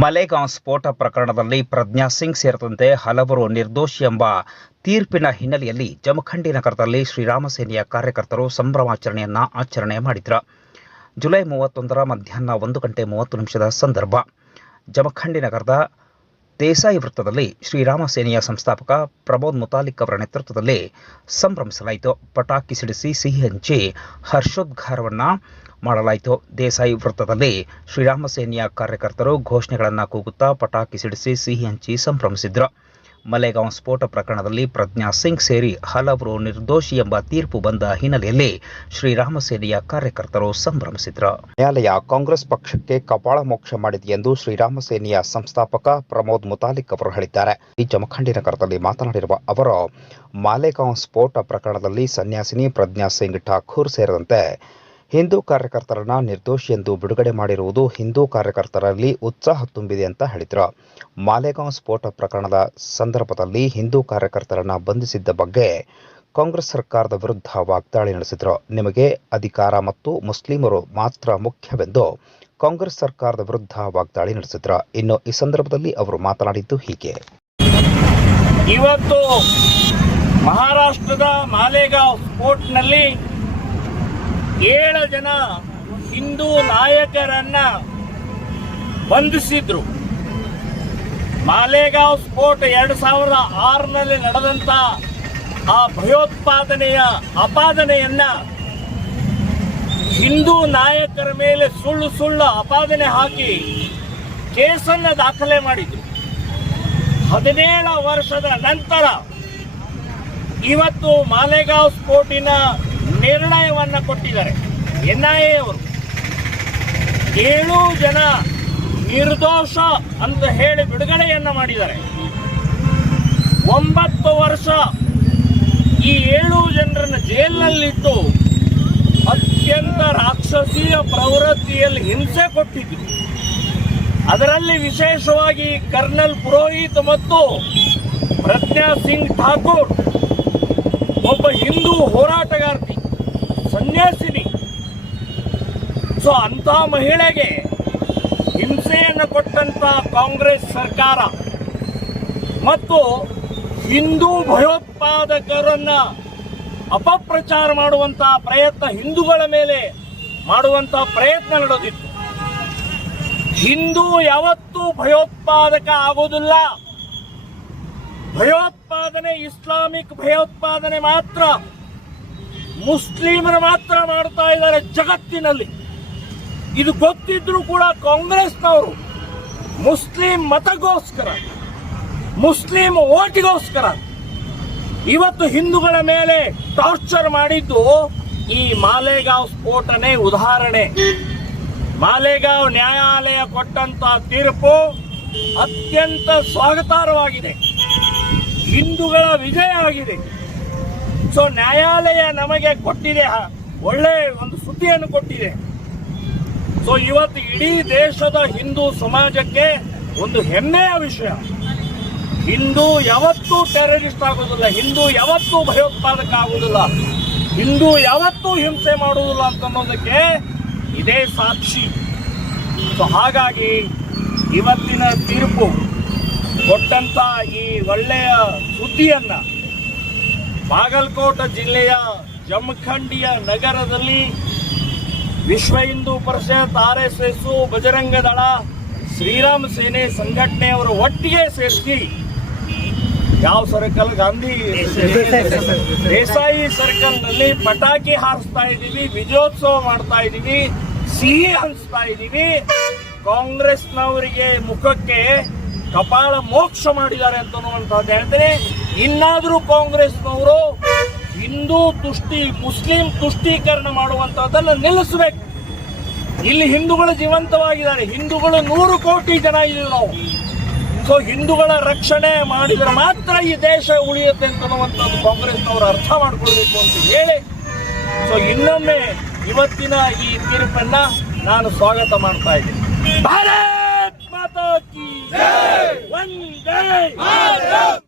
ಮಲೇಗಾಂವ್ ಸ್ಫೋಟ ಪ್ರಕರಣದಲ್ಲಿ ಪ್ರಜ್ಞಾ ಸಿಂಗ್ ಸೇರಿದಂತೆ ಹಲವರು ನಿರ್ದೋಷಿ ಎಂಬ ತೀರ್ಪಿನ ಹಿನ್ನೆಲೆಯಲ್ಲಿ ಜಮಖಂಡಿ ನಗರದಲ್ಲಿ ಶ್ರೀರಾಮ ಸೇನೆಯ ಕಾರ್ಯಕರ್ತರು ಆಚರಣೆ ಮಾಡಿದರು. ಜುಲೈ 31ರ ಮಧ್ಯಾಹ್ನ 1:30 ಸಂದರ್ಭ ಜಮಖಂಡಿ ನಗರದ ದೇಸಾಯಿ ವೃತ್ತದಲ್ಲಿ ಶ್ರೀರಾಮ ಸೇನೆಯ ಸಂಸ್ಥಾಪಕ ಪ್ರಮೋದ್ ಮುತಾಲಿಕ್ ಅವರ ನೇತೃತ್ವದಲ್ಲಿ ಸಂಭ್ರಮಿಸಲಾಯಿತು. ಪಟಾಕಿ ಸಿಡಿಸಿ ಸಿಹಿ ಹಂಚಿ ಹರ್ಷೋದ್ಗಾರವನ್ನು ಮಾಡಲಾಯಿತು. ದೇಸಾಯಿ ವೃತ್ತದಲ್ಲಿ ಶ್ರೀರಾಮ ಸೇನೆಯ ಕಾರ್ಯಕರ್ತರು ಘೋಷಣೆಗಳನ್ನು ಕೂಗುತ್ತಾ ಪಟಾಕಿ ಸಿಡಿಸಿ ಸಿಹಿ ಹಂಚಿ ಸಂಭ್ರಮಿಸಿದರು. ಮಲೇಗಾಂವ್ ಸ್ಫೋಟ ಪ್ರಕರಣದಲ್ಲಿ ಪ್ರಜ್ಞಾ ಸಿಂಗ್ ಸೇರಿ ಹಲವರು ನಿರ್ದೋಷಿ ಎಂಬ ತೀರ್ಪು ಬಂದ ಹಿನ್ನೆಲೆಯಲ್ಲಿ ಶ್ರೀರಾಮ ಸೇನೆಯ ಕಾರ್ಯಕರ್ತರು ಸಂಭ್ರಮಿಸಿದರು. ನ್ಯಾಯಾಲಯ ಕಾಂಗ್ರೆಸ್ ಪಕ್ಷಕ್ಕೆ ಕಪಾಳ ಮೋಕ್ಷ ಮಾಡಿದೆ ಎಂದು ಶ್ರೀರಾಮ ಸೇನೆಯ ಸಂಸ್ಥಾಪಕ ಪ್ರಮೋದ್ ಮುತಾಲಿಕ್ ಅವರು ಹೇಳಿದ್ದಾರೆ. ಈ ಜಮಖಂಡಿ ನಗರದಲ್ಲಿ ಮಾತನಾಡಿರುವ ಅವರು, ಮಾಲೇಗಾಂವ್ ಸ್ಫೋಟ ಪ್ರಕರಣದಲ್ಲಿ ಸನ್ಯಾಸಿನಿ ಪ್ರಜ್ಞಾ ಸಿಂಗ್ ಠಾಕೂರ್ ಸೇರಿದಂತೆ ಹಿಂದೂ ಕಾರ್ಯಕರ್ತರನ್ನ ನಿರ್ದೋಷಿ ಎಂದು ಬಿಡುಗಡೆ ಮಾಡಿರುವುದು ಹಿಂದೂ ಕಾರ್ಯಕರ್ತರಲ್ಲಿ ಉತ್ಸಾಹ ತುಂಬಿದೆ ಅಂತ ಹೇಳಿದರು. ಮಾಲೇಗಾಂವ್ ಸ್ಫೋಟ ಪ್ರಕರಣದ ಸಂದರ್ಭದಲ್ಲಿ ಹಿಂದೂ ಕಾರ್ಯಕರ್ತರನ್ನ ಬಂಧಿಸಿದ್ದ ಬಗ್ಗೆ ಕಾಂಗ್ರೆಸ್ ಸರ್ಕಾರದ ವಿರುದ್ಧ ವಾಗ್ದಾಳಿ ನಡೆಸಿದರು. ನಿಮಗೆ ಅಧಿಕಾರ ಮತ್ತು ಮುಸ್ಲಿಮರು ಮಾತ್ರ ಮುಖ್ಯವೆಂದು ಕಾಂಗ್ರೆಸ್ ಸರ್ಕಾರದ ವಿರುದ್ಧ ವಾಗ್ದಾಳಿ ನಡೆಸಿದರು. ಇನ್ನು ಈ ಸಂದರ್ಭದಲ್ಲಿ ಅವರು ಮಾತನಾಡಿದ್ದು ಹೀಗೆ. ಇವತ್ತು ಮಹಾರಾಷ್ಟ್ರದ ಮಾಲೇಗಾಂವ್ ಸ್ಫೋಟನಲ್ಲಿ 7 ಜನ ಹಿಂದೂ ನಾಯಕರನ್ನ ಬಂಧಿಸಿದ್ರು. ಮಾಲೇಗಾಂವ್ ಸ್ಫೋಟ 2006ನಲ್ಲಿ ನಡೆದಂತ ಆ ಭಯೋತ್ಪಾದನೆಯ ಅಪಾದನೆಯನ್ನ ಹಿಂದೂ ನಾಯಕರ ಮೇಲೆ ಸುಳ್ಳು ಅಪಾದನೆ ಹಾಕಿ ಕೇಸನ್ನ ದಾಖಲೆ ಮಾಡಿದ್ರು. 17 ವರ್ಷದ ನಂತರ ಇವತ್ತು ಮಾಲೇಗಾಂವ್ ಸ್ಫೋಟಿನ ನಿರ್ಣಯವನ್ನ ಕೊಟ್ಟಿದ್ದಾರೆ. NIA ಅವರು 7 ಜನ ನಿರ್ದೋಷ ಅಂತ ಹೇಳಿ ಬಿಡುಗಡೆಯನ್ನ ಮಾಡಿದ್ದಾರೆ. 9 ವರ್ಷ ಈ 7 ಜನರನ್ನು ಜೈಲಿನಲ್ಲಿಟ್ಟು ಅತ್ಯಂತ ರಾಕ್ಷಸೀಯ ಪ್ರವೃತ್ತಿಯಲ್ಲಿ ಹಿಂಸೆ ಕೊಟ್ಟಿದ್ರು. ಅದರಲ್ಲಿ ವಿಶೇಷವಾಗಿ ಕರ್ನಲ್ ಪುರೋಹಿತ್ ಮತ್ತು ಪ್ರಜ್ಞಾ ಸಿಂಗ್ ಠಾಕೂರ್ ಒಬ್ಬ ಹಿಂದೂ ಹೋರಾಟಗಾರ್ತಿ, ಸನ್ಯಾಸಿನಿ. ಅಂತ ಮಹಿಳೆಗೆ ಹಿಂಸೆಯನ್ನು ಕೊಟ್ಟಂತ ಕಾಂಗ್ರೆಸ್ ಸರ್ಕಾರ ಮತ್ತು ಹಿಂದೂ ಭಯೋತ್ಪಾದಕರನ್ನ ಅಪಪ್ರಚಾರ ಮಾಡುವಂತಹ ಪ್ರಯತ್ನ, ಹಿಂದೂಗಳ ಮೇಲೆ ಮಾಡುವಂತಹ ಪ್ರಯತ್ನ ನಡೆದಿತ್ತು. ಹಿಂದೂ ಯಾವತ್ತೂ ಭಯೋತ್ಪಾದಕ ಆಗೋದಿಲ್ಲ. ಭಯೋತ್ಪಾದನೆ ಇಸ್ಲಾಮಿಕ್ ಭಯೋತ್ಪಾದನೆ ಮಾತ್ರ, ಮುಸ್ಲಿಮರು ಮಾತ್ರ ಮಾಡ್ತಾ ಇದ್ದಾರೆ ಜಗತ್ತಿನಲ್ಲಿ. ಇದು ಗೊತ್ತಿದ್ರೂ ಕೂಡ ಕಾಂಗ್ರೆಸ್ನವರು ಮುಸ್ಲಿಂ ಮತಗೋಸ್ಕರ, ಮುಸ್ಲಿಂ ಓಟಿಗೋಸ್ಕರ ಇವತ್ತು ಹಿಂದೂಗಳ ಮೇಲೆ ಟಾರ್ಚರ್ ಮಾಡಿದ್ದು ಈ ಮಾಲೇಗಾಂವ್ ಸ್ಫೋಟನೆ ಉದಾಹರಣೆ. ಮಾಲೇಗಾಂವ್ ನ್ಯಾಯಾಲಯ ಕೊಟ್ಟಂತ ತೀರ್ಪು ಅತ್ಯಂತ ಸ್ವಾಗತಾರ್ಹವಾಗಿದೆ. ಹಿಂದೂಗಳ ವಿಜಯ ಆಗಿದೆ. ನ್ಯಾಯಾಲಯ ನಮಗೆ ಕೊಟ್ಟಿದೆ, ಒಳ್ಳೆ ಒಂದು ಸುದ್ದಿಯನ್ನು ಕೊಟ್ಟಿದೆ. ಇವತ್ತು ಇಡೀ ದೇಶದ ಹಿಂದೂ ಸಮಾಜಕ್ಕೆ ಒಂದು ಹೆಮ್ಮೆಯ ವಿಷಯ. ಹಿಂದೂ ಯಾವತ್ತೂ ಟೆರರಿಸ್ಟ್ ಆಗುವುದಿಲ್ಲ, ಹಿಂದೂ ಯಾವತ್ತೂ ಭಯೋತ್ಪಾದಕ ಆಗುವುದಿಲ್ಲ, ಹಿಂದೂ ಯಾವತ್ತೂ ಹಿಂಸೆ ಮಾಡುವುದಿಲ್ಲ ಅಂತನ್ನೋದಕ್ಕೆ ಇದೇ ಸಾಕ್ಷಿ. ಹಾಗಾಗಿ ಇವತ್ತಿನ ತೀರ್ಪು ಕೊಟ್ಟಂತ ಈ ಒಳ್ಳೆಯ ಸುದ್ದಿಯನ್ನ ಬಾಗಲಕೋಟೆ ಜಿಲ್ಲೆಯ ಜಮಖಂಡಿಯ ನಗರದಲ್ಲಿ ವಿಶ್ವ ಹಿಂದೂ ಪರಿಷತ್, RSS, ಬಜರಂಗ ದಳ, ಶ್ರೀರಾಮ ಸೇನೆ ಸಂಘಟನೆಯವರು ಒಟ್ಟಿಗೆ ಸೇರಿಸಿ ಯಾವ ಸರ್ಕಲ್, ಗಾಂಧಿ ದೇಸಾಯಿ ಸರ್ಕಲ್ ನಲ್ಲಿ ಪಟಾಕಿ ಹಾರಿಸ್ತಾ ಇದ್ದೀವಿ, ವಿಜಯೋತ್ಸವ ಮಾಡ್ತಾ ಇದ್ದೀವಿ, ಸಿಹಿ ಹಂಚ್ತಾ ಇದ್ದೀವಿ. ಕಾಂಗ್ರೆಸ್ನವರಿಗೆ ಮುಖಕ್ಕೆ ಕಪಾಳ ಮೋಕ್ಷ ಮಾಡಿದ್ದಾರೆ ಅಂತನ್ನುವಂಥದ್ದು ಹೇಳ್ತೇನೆ. ಇನ್ನಾದರೂ ಕಾಂಗ್ರೆಸ್ನವರು ಹಿಂದೂ ತುಷ್ಟಿ, ಮುಸ್ಲಿಂ ತುಷ್ಟೀಕರಣ ಮಾಡುವಂತಹದ್ದನ್ನು ನಿಲ್ಲಿಸಬೇಕು. ಇಲ್ಲಿ ಹಿಂದೂಗಳು ಜೀವಂತವಾಗಿದ್ದಾರೆ. ಹಿಂದೂಗಳು 100 ಕೋಟಿ ಜನ ಇದ್ದೀವಿ ನಾವು. ಹಿಂದೂಗಳ ರಕ್ಷಣೆ ಮಾಡಿದರೆ ಮಾತ್ರ ಈ ದೇಶ ಉಳಿಯುತ್ತೆ ಅಂತನ್ನುವಂಥದ್ದು ಕಾಂಗ್ರೆಸ್ನವರು ಅರ್ಥ ಮಾಡ್ಕೊಳ್ಬೇಕು ಅಂತ ಹೇಳಿ ಇನ್ನೊಮ್ಮೆ ಇವತ್ತಿನ ಈ ತೀರ್ಪನ್ನ ನಾನು ಸ್ವಾಗತ ಮಾಡ್ತಾ ಇದ್ದೀನಿ. ಭಾರತ್ ಮಾತಾ ಕೀ ಜೈ, ವಂದೇ ಮಾತರಂ.